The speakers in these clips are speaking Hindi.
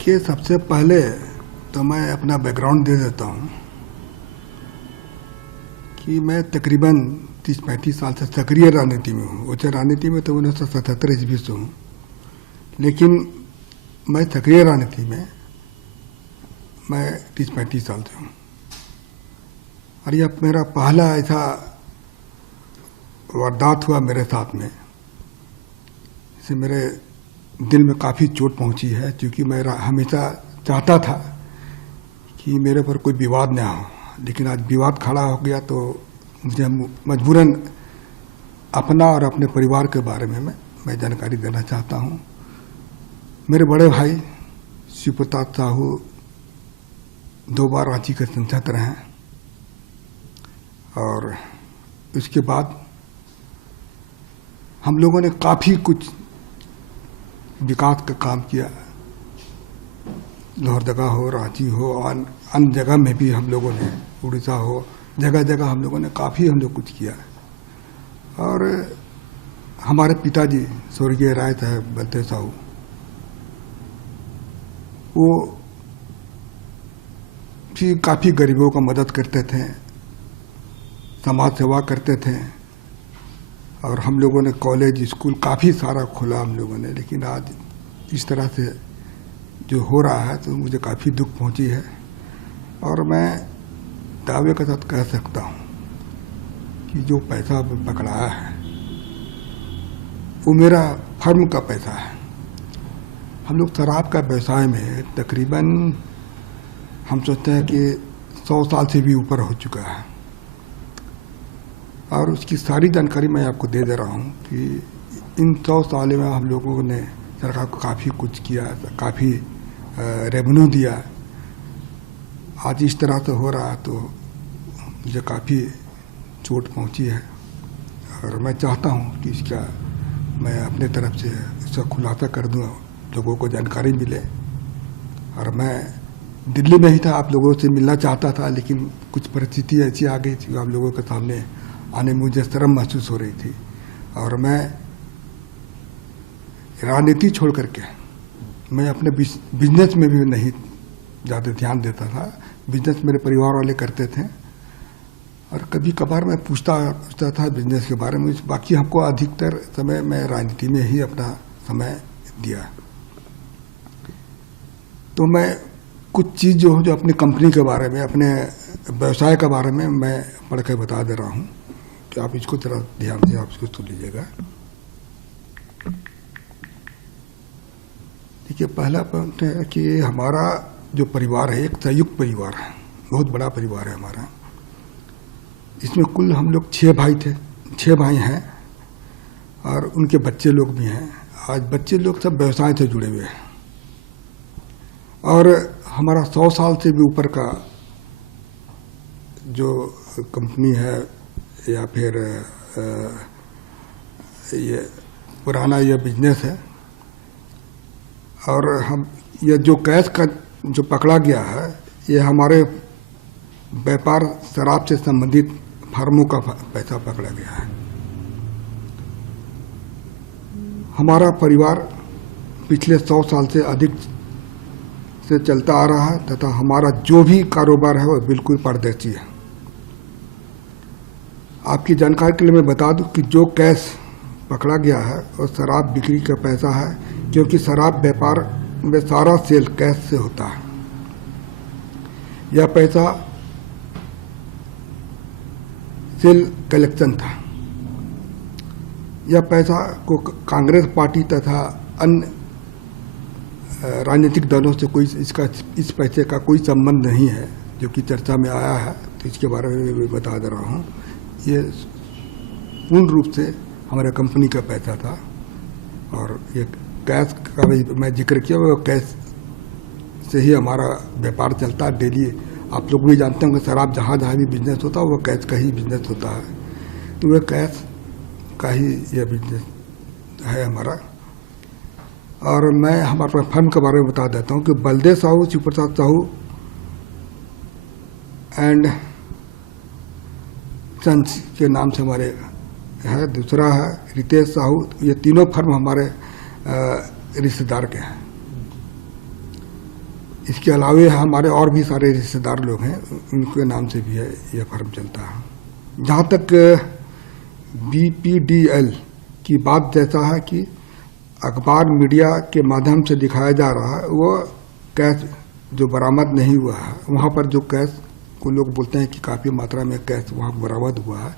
कि सबसे पहले तो मैं अपना बैकग्राउंड दे देता हूँ कि मैं तकरीबन 30-35 साल से सक्रिय राजनीति में हूँ। उच्च राजनीति में तो 1977 ईस्वी से हूँ, लेकिन मैं सक्रिय राजनीति में मैं 30-35 साल से हूँ। और यह मेरा पहला ऐसा वारदात हुआ मेरे साथ में, इससे मेरे दिल में काफ़ी चोट पहुंची है, क्योंकि मैं हमेशा चाहता था कि मेरे पर कोई विवाद न हो, लेकिन आज विवाद खड़ा हो गया तो मुझे मजबूरन अपना और अपने परिवार के बारे में मैं जानकारी देना चाहता हूं। मेरे बड़े भाई शिव प्रताप साहू 2 बार रांची के सांसद रहे हैं, और उसके बाद हम लोगों ने काफ़ी कुछ विकास का काम किया। लोहरदगा हो, रांची हो, अन्य जगह में भी हम लोगों ने, उड़ीसा हो, जगह जगह हम लोगों ने काफ़ी कुछ किया। और हमारे पिताजी स्वर्गीय राय साहब बलदेव साहू, वो भी काफ़ी गरीबों का मदद करते थे, समाज सेवा करते थे, और हम लोगों ने कॉलेज स्कूल काफ़ी सारा खोला हम लोगों ने। लेकिन आज इस तरह से जो हो रहा है तो मुझे काफ़ी दुख पहुंची है, और मैं दावे के साथ कह सकता हूं कि जो पैसा पकड़ाया है वो मेरा फर्म का पैसा है। हम लोग शराब का व्यवसाय में तकरीबन हम सोचते हैं कि 100 साल से भी ऊपर हो चुका है, और उसकी सारी जानकारी मैं आपको दे रहा हूँ कि इन 100 सालों में हम लोगों ने सरकार को काफ़ी कुछ किया, काफ़ी रेवेन्यू दिया। आज इस तरह से हो रहा तो मुझे काफ़ी चोट पहुँची है, और मैं चाहता हूँ कि इसका मैं अपने तरफ से इसका खुलासा कर दूँ, लोगों को जानकारी मिले। और मैं दिल्ली में ही था, आप लोगों से मिलना चाहता था, लेकिन कुछ परिस्थिति ऐसी आ गई थी, आप लोगों के सामने आने में मुझे शर्म महसूस हो रही थी। और मैं राजनीति छोड़ करके मैं अपने बिजनेस में भी नहीं ज़्यादा ध्यान देता था। बिजनेस मेरे परिवार वाले करते थे, और कभी कभार मैं पूछता था बिजनेस के बारे में। बाकी हमको अधिकतर समय मैं राजनीति में ही अपना समय दिया। तो मैं कुछ चीज़ जो अपनी कंपनी के बारे में, अपने व्यवसाय के बारे में मैं पढ़ के बता दे रहा हूँ कि आप इसको जरा ध्यान से आप इसको सुन लीजिएगा। देखिए, पहला पॉइंट है कि हमारा जो परिवार है एक संयुक्त परिवार है, बहुत बड़ा परिवार है हमारा। इसमें कुल हम लोग 6 भाई थे, 6 भाई हैं, और उनके बच्चे लोग भी हैं। आज बच्चे लोग सब व्यवसाय से जुड़े हुए हैं, और हमारा 100 साल से भी ऊपर का जो कंपनी है या फिर ये पुराना ये बिजनेस है। और हम ये जो कैश का जो पकड़ा गया है, ये हमारे व्यापार शराब से संबंधित फर्मों का पैसा पकड़ा गया है। हमारा परिवार पिछले 100 साल से अधिक से चलता आ रहा है, तथा हमारा जो भी कारोबार है वो बिल्कुल पारदर्शी है। आपकी जानकारी के लिए मैं बता दूं कि जो कैश पकड़ा गया है वो शराब बिक्री का पैसा है, क्योंकि शराब व्यापार में सारा सेल कैश से होता है। यह पैसा सेल कलेक्शन था। यह पैसा को कांग्रेस पार्टी तथा अन्य राजनीतिक दलों से कोई इस पैसे का कोई संबंध नहीं है, जो कि चर्चा में आया है। तो इसके बारे में मैं बता दे रहा हूँ, ये पूर्ण रूप से हमारे कंपनी का पैसा था। और ये कैश का भी मैं जिक्र किया, वो कैश से ही हमारा व्यापार चलता है डेली। आप लोग भी जानते होंगे, शराब जहाँ भी बिजनेस होता है वो कैश का ही बिजनेस होता है। तो वह कैश का ही यह बिजनेस है हमारा। और मैं हमारे फर्म के बारे में बता देता हूँ कि बलदेव साहू, शिव प्रताप साहू एंड सन्स के नाम से हमारे है। दूसरा है रितेश साहू। ये तीनों फर्म हमारे रिश्तेदार के हैं। इसके अलावे हमारे और भी सारे रिश्तेदार लोग हैं, उनके नाम से भी है यह फर्म चलता है। जहाँ तक BPDL की बात जैसा है कि अखबार मीडिया के माध्यम से दिखाया जा रहा है, वो कैश जो बरामद नहीं हुआ है, वहाँ पर जो कैश को लोग बोलते हैं कि काफ़ी मात्रा में कैश वहाँ बरामद हुआ है,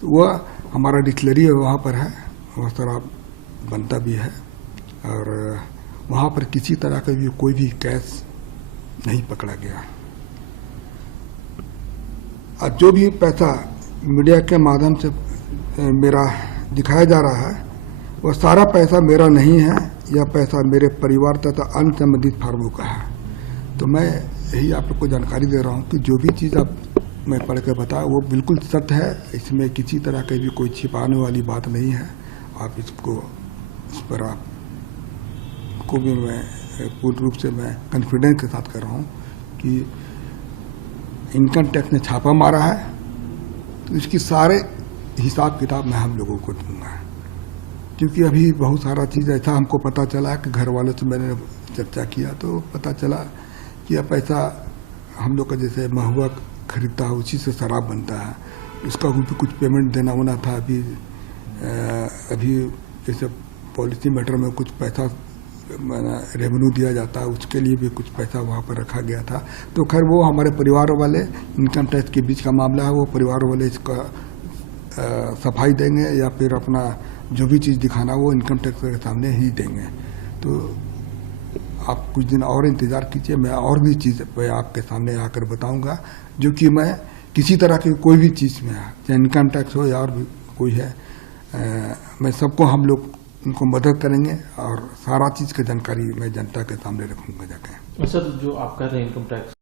तो वह हमारा डिस्टिलरी है वहाँ पर है, वह शराब बनता भी है और वहाँ पर किसी तरह का भी कोई भी कैश नहीं पकड़ा गया। और जो भी पैसा मीडिया के माध्यम से मेरा दिखाया जा रहा है, वह सारा पैसा मेरा नहीं है, यह पैसा मेरे परिवार तथा अन्य संबंधित फार्मों का है। तो मैं यही आप लोग को जानकारी दे रहा हूँ कि जो भी चीज़ आप मैं पढ़ के बताया वो बिल्कुल सत्य है, इसमें किसी तरह की भी कोई छिपाने वाली बात नहीं है। आप इसको इस पर आपको भी मैं पूर्ण रूप से मैं कॉन्फिडेंस के साथ कर रहा हूँ कि इनकम टैक्स ने छापा मारा है, तो इसकी सारे हिसाब किताब मैं हम लोगों को दूंगा। क्योंकि अभी बहुत सारा चीज़ ऐसा हमको पता चला कि घर वालों से मैंने चर्चा किया तो पता चला कि यह पैसा हम लोग का जैसे महुआ खरीदता है उसी से शराब बनता है, उसका भी कुछ पेमेंट देना होना था। अभी जैसे पॉलिसी मैटर में कुछ पैसा रेवेन्यू दिया जाता है, उसके लिए भी कुछ पैसा वहाँ पर रखा गया था। तो खैर वो हमारे परिवार वाले, इनकम टैक्स के बीच का मामला है, वो परिवार वाले इसका सफाई देंगे या फिर अपना जो भी चीज़ दिखाना वो इनकम टैक्स के सामने ही देंगे। तो आप कुछ दिन और इंतज़ार कीजिए, मैं और भी चीज़ मैं आपके सामने आकर बताऊंगा, जो कि मैं किसी तरह की कोई भी चीज़ में, चाहे इनकम टैक्स हो या और भी कोई है, मैं सबको हम लोग उनको मदद करेंगे और सारा चीज़ की जानकारी मैं जनता के सामने रखूंगा जाके। सर, जो आप कह रहे हैं इनकम टैक्स